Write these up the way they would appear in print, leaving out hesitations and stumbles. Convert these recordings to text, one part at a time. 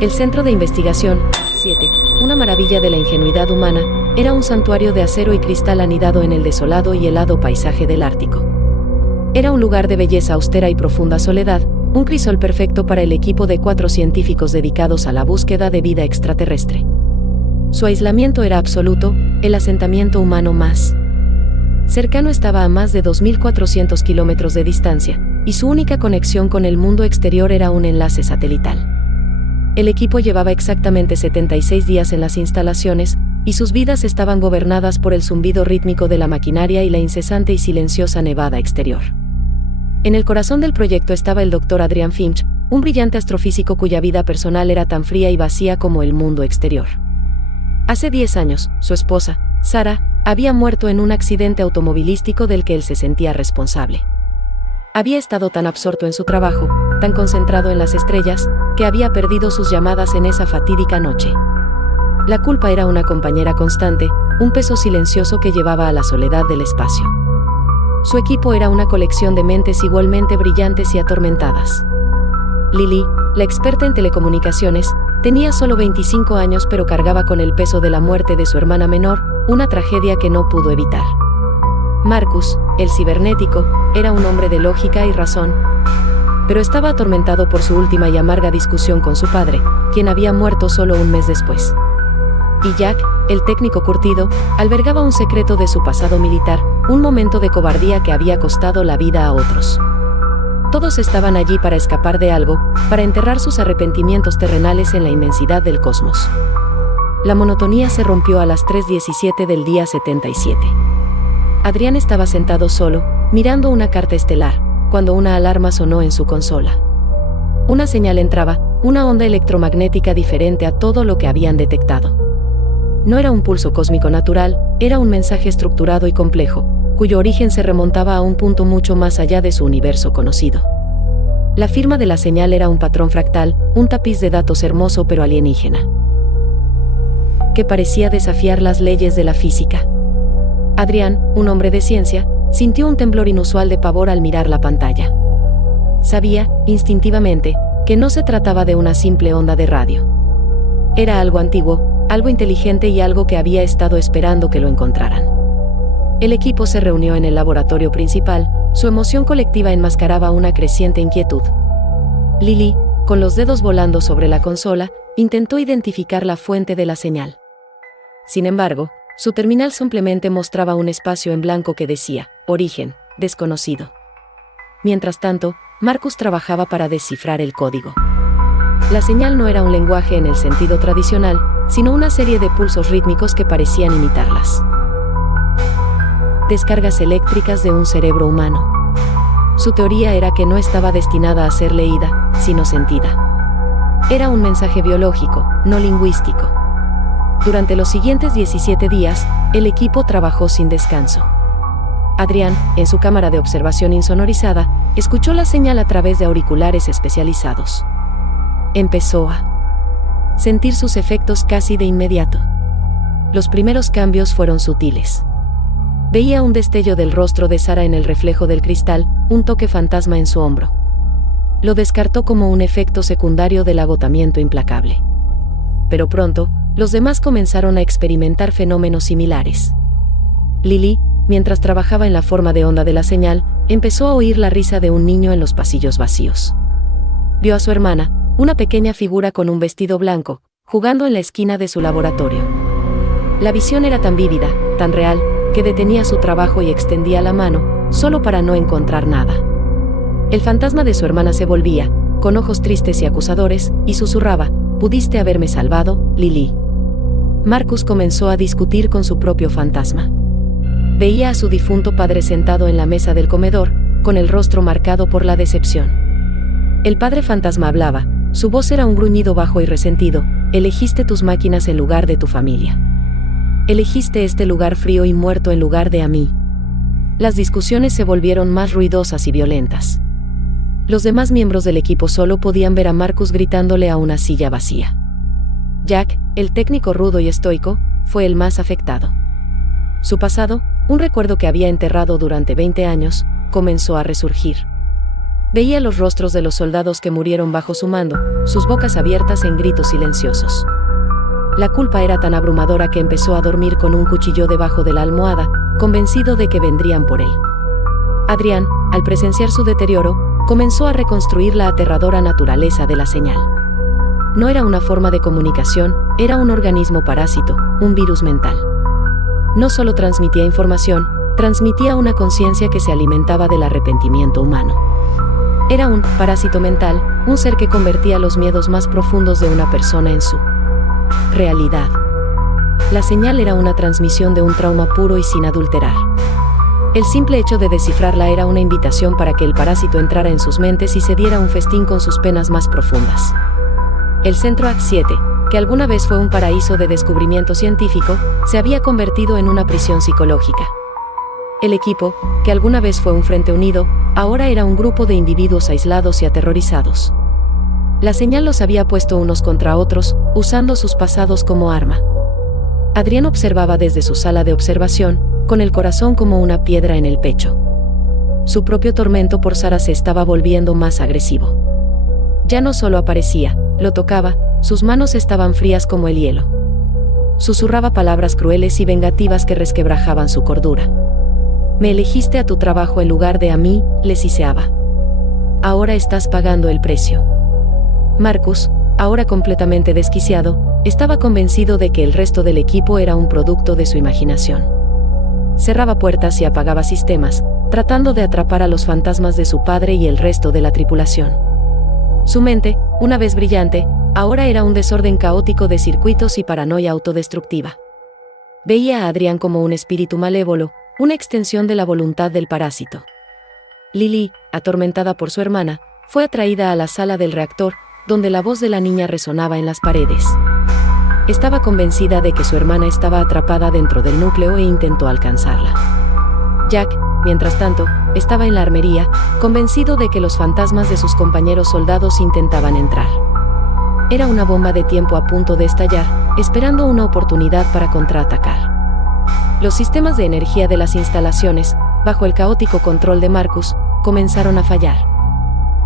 El Centro de Investigación 7, una maravilla de la ingenuidad humana, era un santuario de acero y cristal anidado en el desolado y helado paisaje del Ártico. Era un lugar de belleza austera y profunda soledad, un crisol perfecto para el equipo de 4 científicos dedicados a la búsqueda de vida extraterrestre. Su aislamiento era absoluto, el asentamiento humano más cercano estaba a más de 2.400 kilómetros de distancia, y su única conexión con el mundo exterior era un enlace satelital. El equipo llevaba exactamente 76 días en las instalaciones, y sus vidas estaban gobernadas por el zumbido rítmico de la maquinaria y la incesante y silenciosa nevada exterior. En el corazón del proyecto estaba el Dr. Adrian Finch, un brillante astrofísico cuya vida personal era tan fría y vacía como el mundo exterior. Hace 10 años, su esposa, Sarah, había muerto en un accidente automovilístico del que él se sentía responsable. Había estado tan absorto en su trabajo, tan concentrado en las estrellas, que había perdido sus llamadas en esa fatídica noche. La culpa era una compañera constante, un peso silencioso que llevaba a la soledad del espacio. Su equipo era una colección de mentes igualmente brillantes y atormentadas. Lily, la experta en telecomunicaciones, tenía solo 25 años pero cargaba con el peso de la muerte de su hermana menor, una tragedia que no pudo evitar. Marcus, el cibernético, era un hombre de lógica y razón, pero estaba atormentado por su última y amarga discusión con su padre, quien había muerto solo un mes después. Y Jack, el técnico curtido, albergaba un secreto de su pasado militar, un momento de cobardía que había costado la vida a otros. Todos estaban allí para escapar de algo, para enterrar sus arrepentimientos terrenales en la inmensidad del cosmos. La monotonía se rompió a las 3:17 del día 77. Adrián estaba sentado solo, mirando una carta estelar, cuando una alarma sonó en su consola. Una señal entraba, una onda electromagnética diferente a todo lo que habían detectado. No era un pulso cósmico natural, era un mensaje estructurado y complejo, cuyo origen se remontaba a un punto mucho más allá de su universo conocido. La firma de la señal era un patrón fractal, un tapiz de datos hermoso pero alienígena, que parecía desafiar las leyes de la física. Adrián, un hombre de ciencia, sintió un temblor inusual de pavor al mirar la pantalla. Sabía, instintivamente, que no se trataba de una simple onda de radio. Era algo antiguo, algo inteligente y algo que había estado esperando que lo encontraran. El equipo se reunió en el laboratorio principal, su emoción colectiva enmascaraba una creciente inquietud. Lily, con los dedos volando sobre la consola, intentó identificar la fuente de la señal. Sin embargo, su terminal simplemente mostraba un espacio en blanco que decía, origen, desconocido. Mientras tanto, Marcus trabajaba para descifrar el código. La señal no era un lenguaje en el sentido tradicional, sino una serie de pulsos rítmicos que parecían imitarlas. Descargas eléctricas de un cerebro humano. Su teoría era que no estaba destinada a ser leída, sino sentida. Era un mensaje biológico, no lingüístico. Durante los siguientes 17 días, el equipo trabajó sin descanso. Adrián, en su cámara de observación insonorizada, escuchó la señal a través de auriculares especializados. Empezó a sentir sus efectos casi de inmediato. Los primeros cambios fueron sutiles. Veía un destello del rostro de Sarah en el reflejo del cristal, un toque fantasma en su hombro. Lo descartó como un efecto secundario del agotamiento implacable. Pero pronto, los demás comenzaron a experimentar fenómenos similares. Lily, mientras trabajaba en la forma de onda de la señal, empezó a oír la risa de un niño en los pasillos vacíos. Vio a su hermana, una pequeña figura con un vestido blanco, jugando en la esquina de su laboratorio. La visión era tan vívida, tan real, que detenía su trabajo y extendía la mano, solo para no encontrar nada. El fantasma de su hermana se volvía, con ojos tristes y acusadores, y susurraba, «¿Pudiste haberme salvado, Lily?» Marcus comenzó a discutir con su propio fantasma. Veía a su difunto padre sentado en la mesa del comedor, con el rostro marcado por la decepción. El padre fantasma hablaba, su voz era un gruñido bajo y resentido, «Elegiste tus máquinas en lugar de tu familia. Elegiste este lugar frío y muerto en lugar de a mí». Las discusiones se volvieron más ruidosas y violentas. Los demás miembros del equipo solo podían ver a Marcus gritándole a una silla vacía. Jack, el técnico rudo y estoico, fue el más afectado. Su pasado, un recuerdo que había enterrado durante 20 años, comenzó a resurgir. Veía los rostros de los soldados que murieron bajo su mando, sus bocas abiertas en gritos silenciosos. La culpa era tan abrumadora que empezó a dormir con un cuchillo debajo de la almohada, convencido de que vendrían por él. Adrián, al presenciar su deterioro, comenzó a reconstruir la aterradora naturaleza de la señal. No era una forma de comunicación, era un organismo parásito, un virus mental. No solo transmitía información, transmitía una conciencia que se alimentaba del arrepentimiento humano. Era un parásito mental, un ser que convertía los miedos más profundos de una persona en su realidad. La señal era una transmisión de un trauma puro y sin adulterar. El simple hecho de descifrarla era una invitación para que el parásito entrara en sus mentes y se diera un festín con sus penas más profundas. El Centro AC-7, que alguna vez fue un paraíso de descubrimiento científico, se había convertido en una prisión psicológica. El equipo, que alguna vez fue un frente unido, ahora era un grupo de individuos aislados y aterrorizados. La señal los había puesto unos contra otros, usando sus pasados como arma. Adrián observaba desde su sala de observación, con el corazón como una piedra en el pecho. Su propio tormento por Sara se estaba volviendo más agresivo. Ya no solo aparecía, lo tocaba, sus manos estaban frías como el hielo. Susurraba palabras crueles y vengativas que resquebrajaban su cordura. Me elegiste a tu trabajo en lugar de a mí, le siseaba. Ahora estás pagando el precio. Marcus, ahora completamente desquiciado, estaba convencido de que el resto del equipo era un producto de su imaginación. Cerraba puertas y apagaba sistemas, tratando de atrapar a los fantasmas de su padre y el resto de la tripulación. Su mente, una vez brillante, ahora era un desorden caótico de circuitos y paranoia autodestructiva. Veía a Adrián como un espíritu malévolo, una extensión de la voluntad del parásito. Lily, atormentada por su hermana, fue atraída a la sala del reactor, donde la voz de la niña resonaba en las paredes. Estaba convencida de que su hermana estaba atrapada dentro del núcleo e intentó alcanzarla. Jack, mientras tanto, estaba en la armería, convencido de que los fantasmas de sus compañeros soldados intentaban entrar. Era una bomba de tiempo a punto de estallar, esperando una oportunidad para contraatacar. Los sistemas de energía de las instalaciones, bajo el caótico control de Marcus, comenzaron a fallar.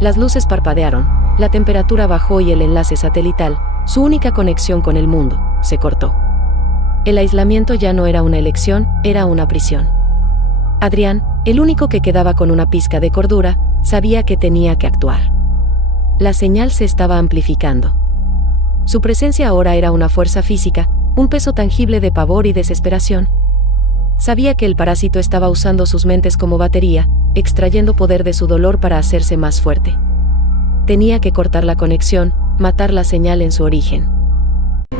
Las luces parpadearon, la temperatura bajó y el enlace satelital, su única conexión con el mundo, se cortó. El aislamiento ya no era una elección, era una prisión. Adrián, el único que quedaba con una pizca de cordura, sabía que tenía que actuar. La señal se estaba amplificando. Su presencia ahora era una fuerza física, un peso tangible de pavor y desesperación. Sabía que el parásito estaba usando sus mentes como batería, extrayendo poder de su dolor para hacerse más fuerte. Tenía que cortar la conexión, matar la señal en su origen.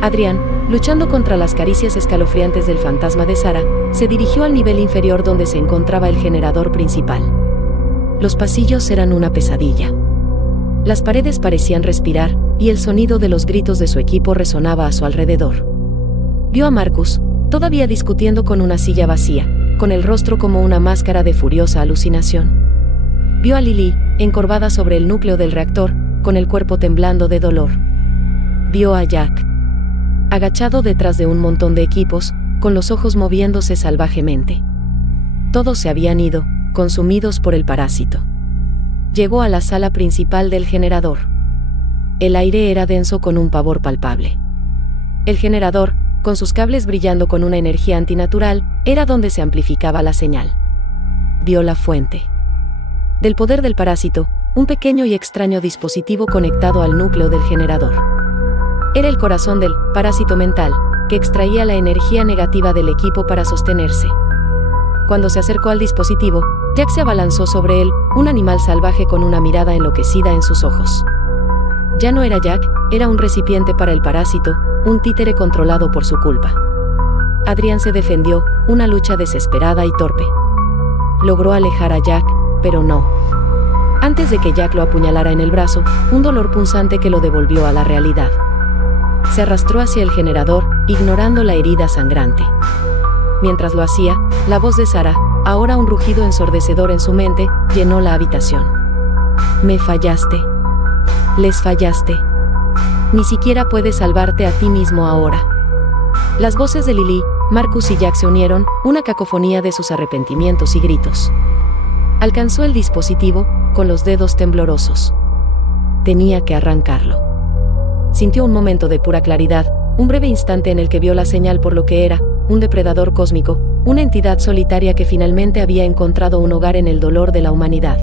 Adrián, luchando contra las caricias escalofriantes del fantasma de Sara, se dirigió al nivel inferior donde se encontraba el generador principal. Los pasillos eran una pesadilla. Las paredes parecían respirar, y el sonido de los gritos de su equipo resonaba a su alrededor. Vio a Marcus, todavía discutiendo con una silla vacía, con el rostro como una máscara de furiosa alucinación. Vio a Lily, encorvada sobre el núcleo del reactor, con el cuerpo temblando de dolor. Vio a Jack, agachado detrás de un montón de equipos, con los ojos moviéndose salvajemente. Todos se habían ido, consumidos por el parásito. Llegó a la sala principal del generador. El aire era denso con un pavor palpable. El generador, con sus cables brillando con una energía antinatural, era donde se amplificaba la señal. Vio la fuente del poder del parásito, un pequeño y extraño dispositivo conectado al núcleo del generador. Era el corazón del parásito mental, que extraía la energía negativa del equipo para sostenerse. Cuando se acercó al dispositivo, Jack se abalanzó sobre él, un animal salvaje con una mirada enloquecida en sus ojos. Ya no era Jack, era un recipiente para el parásito, un títere controlado por su culpa. Adrián se defendió, una lucha desesperada y torpe. Logró alejar a Jack, pero no. Antes de que Jack lo apuñalara en el brazo, un dolor punzante que lo devolvió a la realidad. Se arrastró hacia el generador, ignorando la herida sangrante. Mientras lo hacía, la voz de Sara, ahora un rugido ensordecedor en su mente, llenó la habitación. Me fallaste. Les fallaste. Ni siquiera puedes salvarte a ti mismo ahora. Las voces de Lily, Marcus y Jack se unieron, una cacofonía de sus arrepentimientos y gritos. Alcanzó el dispositivo, con los dedos temblorosos. Tenía que arrancarlo. Sintió un momento de pura claridad, un breve instante en el que vio la señal por lo que era, un depredador cósmico, una entidad solitaria que finalmente había encontrado un hogar en el dolor de la humanidad.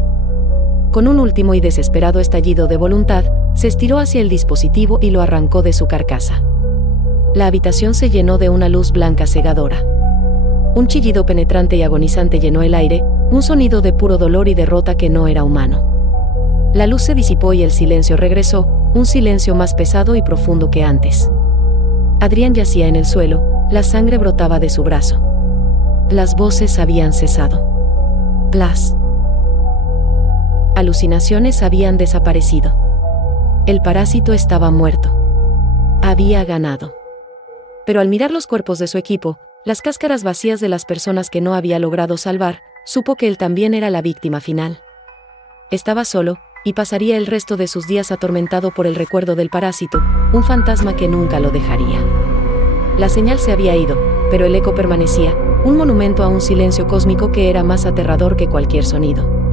Con un último y desesperado estallido de voluntad, se estiró hacia el dispositivo y lo arrancó de su carcasa. La habitación se llenó de una luz blanca cegadora. Un chillido penetrante y agonizante llenó el aire, un sonido de puro dolor y derrota que no era humano. La luz se disipó y el silencio regresó, un silencio más pesado y profundo que antes. Adrián yacía en el suelo, la sangre brotaba de su brazo. Las voces habían cesado. Las alucinaciones habían desaparecido. El parásito estaba muerto. Había ganado. Pero al mirar los cuerpos de su equipo, las cáscaras vacías de las personas que no había logrado salvar, supo que él también era la víctima final. Estaba solo, y pasaría el resto de sus días atormentado por el recuerdo del parásito, un fantasma que nunca lo dejaría. La señal se había ido, pero el eco permanecía, un monumento a un silencio cósmico que era más aterrador que cualquier sonido.